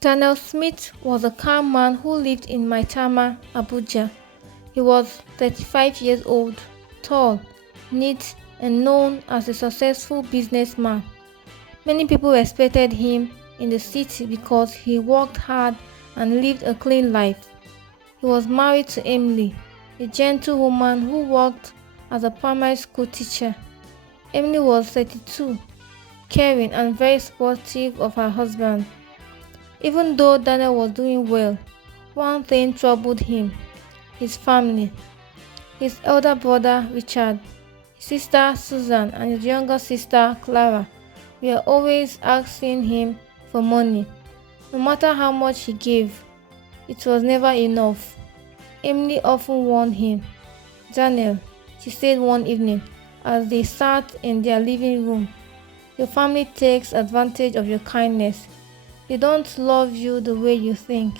Daniel Smith was a calm man who lived in Maitama, Abuja. He was 35 years old, tall, neat, and known as a successful businessman. Many people respected him in the city because he worked hard and lived a clean life. He was married to Emily, a gentle woman who worked as a primary school teacher. Emily was 32, caring and very supportive of her husband. Even though Daniel was doing well, one thing troubled him: his family. His elder brother Richard, his sister Susan, and his younger sister Clara were always asking him for money. No matter how much he gave, it was never enough. Emily often warned him. "Daniel," she said one evening as they sat in their living room, "your family takes advantage of your kindness. They don't love you the way you think.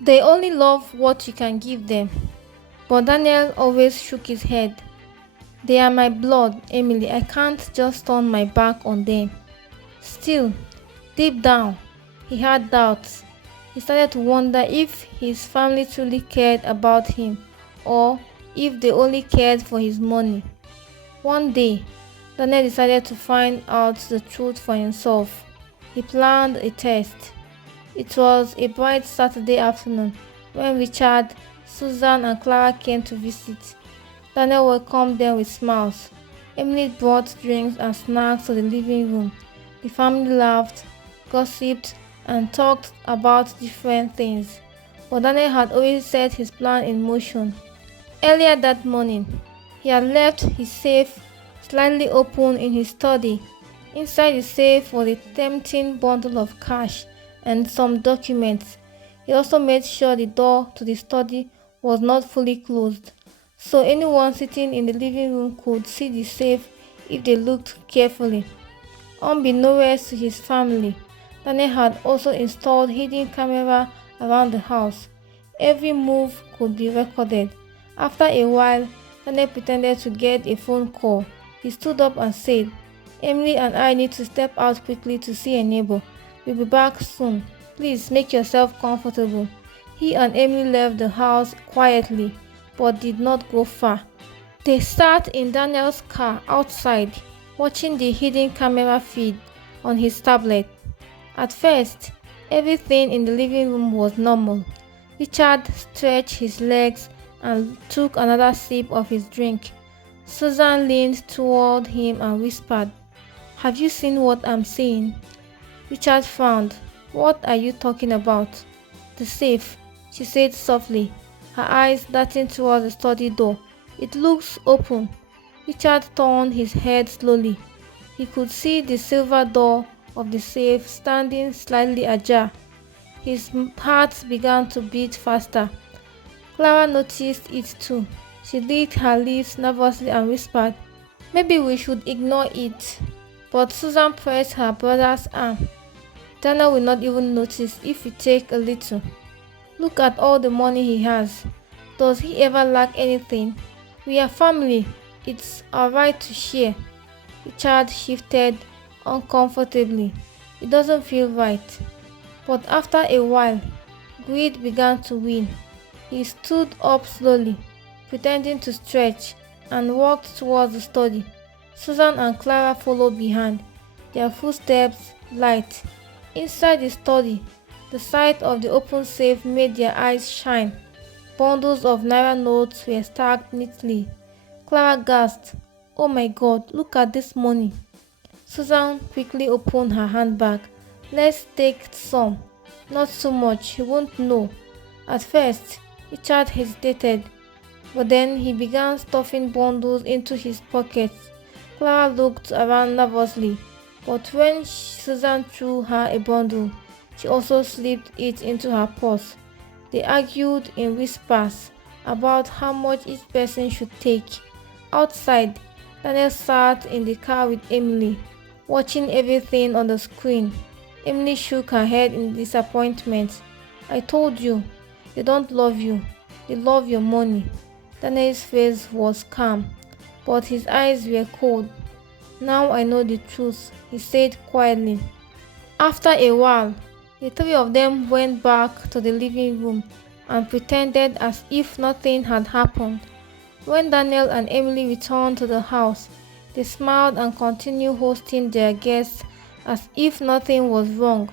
They only love what you can give them." But Daniel always shook his head. "They are my blood, Emily. I can't just turn my back on them." Still, deep down, he had doubts. He started to wonder if his family truly cared about him or if they only cared for his money. One day, Daniel decided to find out the truth for himself. He planned a test. It was a bright Saturday afternoon when Richard, Susan, and Clara came to visit. Daniel welcomed them with smiles. Emily brought drinks and snacks to the living room. The family laughed, gossiped, and talked about different things. But Daniel had already set his plan in motion. Earlier that morning, he had left his safe slightly open in his study. Inside the safe was a tempting bundle of cash and some documents. He also made sure the door to the study was not fully closed, so anyone sitting in the living room could see the safe if they looked carefully. Unbeknownst to his family, Daniel had also installed hidden camera around the house. Every move could be recorded. After a while, Daniel pretended to get a phone call. He stood up and said, "Emily and I need to step out quickly to see a neighbor. We'll be back soon. Please make yourself comfortable." He and Emily left the house quietly, but did not go far. They sat in Daniel's car outside, watching the hidden camera feed on his tablet. At first, everything in the living room was normal. Richard stretched his legs and took another sip of his drink. Susan leaned toward him and whispered, "Have you seen what I'm seeing?" Richard frowned. "What are you talking about?" "The safe," she said softly, her eyes darting towards the study door. "It looks open." Richard turned his head slowly. He could see the silver door of the safe standing slightly ajar. His heart began to beat faster. Clara noticed it too. She licked her lips nervously and whispered, "Maybe we should ignore it." But Susan pressed her brother's arm. "Daniel will not even notice if we take a little. Look at all the money he has. Does he ever lack anything? We are family. It's our right to share." Richard shifted uncomfortably. "It doesn't feel right." But after a while, greed began to win. He stood up slowly, pretending to stretch, and walked towards the study. Susan and Clara followed behind, their footsteps light. Inside the study, the sight of the open safe made their eyes shine. Bundles of naira notes were stacked neatly. Clara gasped, "Oh my God, look at this money." Susan quickly opened her handbag. "Let's take some. Not so much, he won't know." At first, Richard hesitated, but then he began stuffing bundles into his pockets. Clara looked around nervously, but when Susan threw her a bundle, she also slipped it into her purse. They argued in whispers about how much each person should take. Outside, Daniel sat in the car with Emily, watching everything on the screen. Emily shook her head in disappointment. "I told you, they don't love you. They love your money." Daniel's face was calm, but his eyes were cold. "Now I know the truth," he said quietly. After a while, The three of them went back to the living room and pretended as if nothing had happened. When Daniel and Emily returned to the house, they smiled and continued hosting their guests as if nothing was wrong.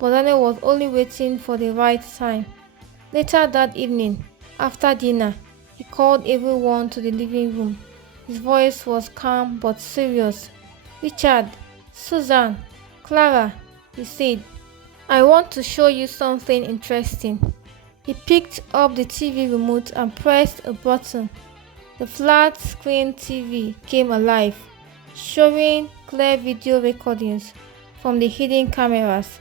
But Daniel was only waiting for the right time. Later that evening, after dinner, he called everyone to the living room. His voice was calm but serious. "Richard, Susan, Clara," he said, "I want to show you something interesting." He picked up the TV remote and pressed a button. The flat-screen TV came alive, showing clear video recordings from the hidden cameras.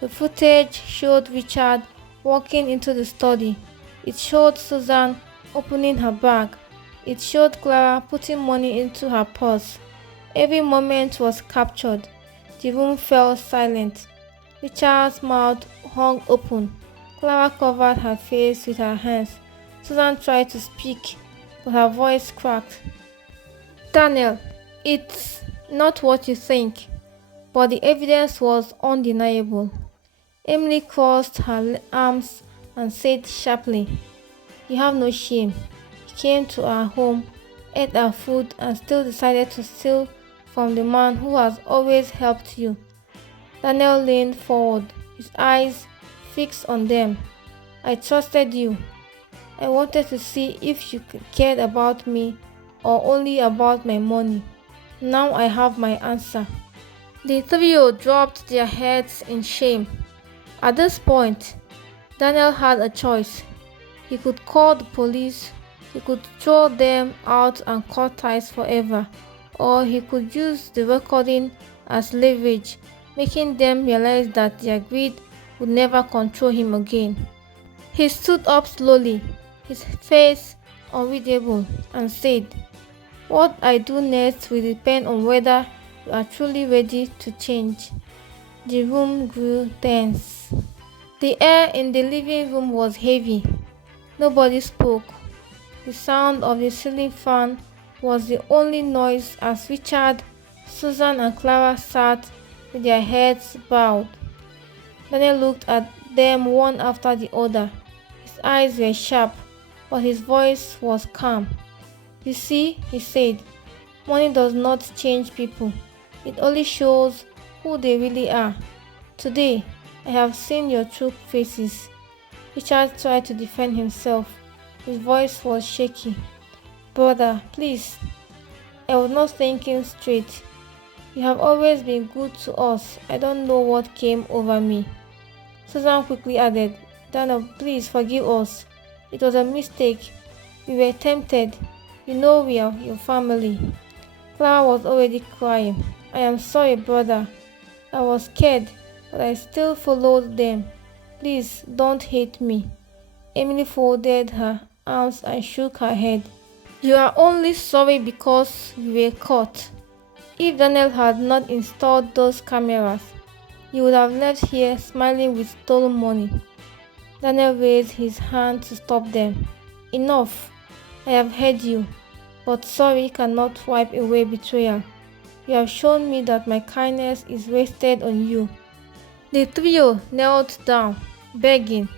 The footage showed Richard walking into the study. It showed Susan opening her bag. It showed Clara putting money into her purse. Every moment was captured. The room fell silent. Richard's mouth hung open. Clara covered her face with her hands. Susan tried to speak, but her voice cracked. "Daniel, it's not what you think." But the evidence was undeniable. Emily crossed her arms and said sharply, "You have no shame. You came to our home, ate our food, and still decided to steal from the man who has always helped you." Daniel leaned forward, his eyes fixed on them. "I trusted you. I wanted to see if you cared about me or only about my money. Now I have my answer." The trio dropped their heads in shame. At this point, Daniel had a choice. He could call the police, he could throw them out and cut ties forever, or he could use the recording as leverage, making them realize that their greed would never control him again. He stood up slowly, his face unreadable, and said, "What I do next will depend on whether you are truly ready to change." The room grew tense. The air in the living room was heavy. Nobody spoke. The sound of the ceiling fan was the only noise as Richard, Susan, and Clara sat with their heads bowed. Daniel looked at them one after the other. His eyes were sharp, but his voice was calm. "You see," he said, "money does not change people. It only shows who they really are. Today, I have seen your true faces." Richard tried to defend himself. His voice was shaky. "Brother, please. I was not thinking straight. You have always been good to us. I don't know what came over me." Susan quickly added, "Daniel, please forgive us. It was a mistake. We were tempted. You know we are your family." Clara was already crying. "I am sorry, brother. I was scared, but I still followed them. Please don't hate me." Emily folded her arms and shook her head. "You are only sorry because you were caught. If Daniel had not installed those cameras, you would have left here smiling with stolen money." Daniel raised his hand to stop them. "Enough. I have heard you, but sorry cannot wipe away betrayal. You have shown me that my kindness is wasted on you." The trio knelt down, begging,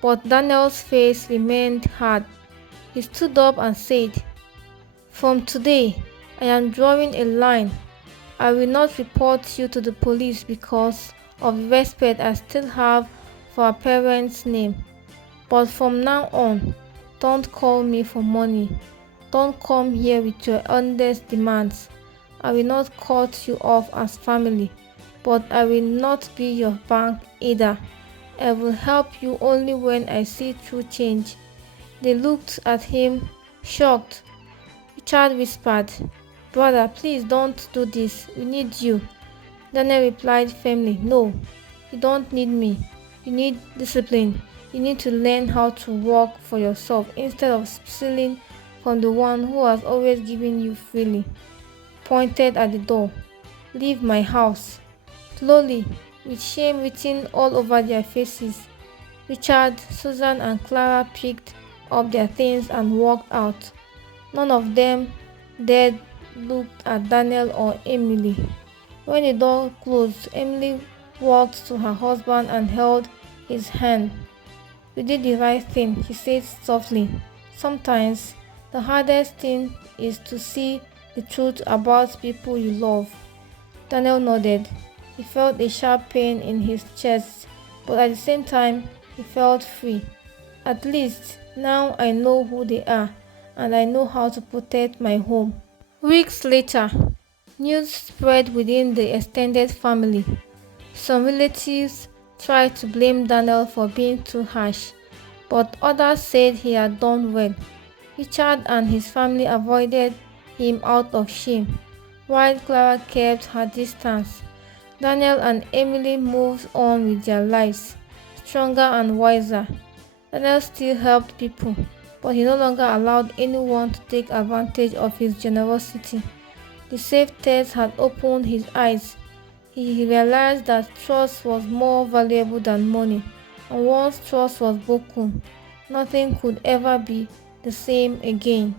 but Daniel's face remained hard. He stood up and said, "From today, I am drawing a line. I will not report you to the police because of the respect I still have for our parents' name. But from now on, don't call me for money. Don't come here with your endless demands. I will not cut you off as family, but I will not be your bank either. I will help you only when I see true change." They looked at him, shocked. Richard whispered, "Brother, please don't do this. We need you." Daniel replied firmly, "No, you don't need me. You need discipline. You need to learn how to work for yourself instead of stealing from the one who has always given you freely." Pointed at the door. "Leave my house." Slowly, with shame written all over their faces, Richard, Susan, and Clara picked up their things and walked out. None of them dared look at Daniel or Emily. When the door closed, Emily walked to her husband and held his hand. "You did the right thing," he said softly. "Sometimes the hardest thing is to see the truth about people you love." Daniel nodded. He felt a sharp pain in his chest, but at the same time, he felt free. "At least now I know who they are, and I know how to protect my home." Weeks later, news spread within the extended family. Some relatives tried to blame Daniel for being too harsh, but others said he had done well. Richard and his family avoided him out of shame, while Clara kept her distance. Daniel and Emily moved on with their lives, stronger and wiser. Daniel still helped people, but he no longer allowed anyone to take advantage of his generosity. The safe test had opened his eyes. He realized that trust was more valuable than money, and once trust was broken, nothing could ever be the same again.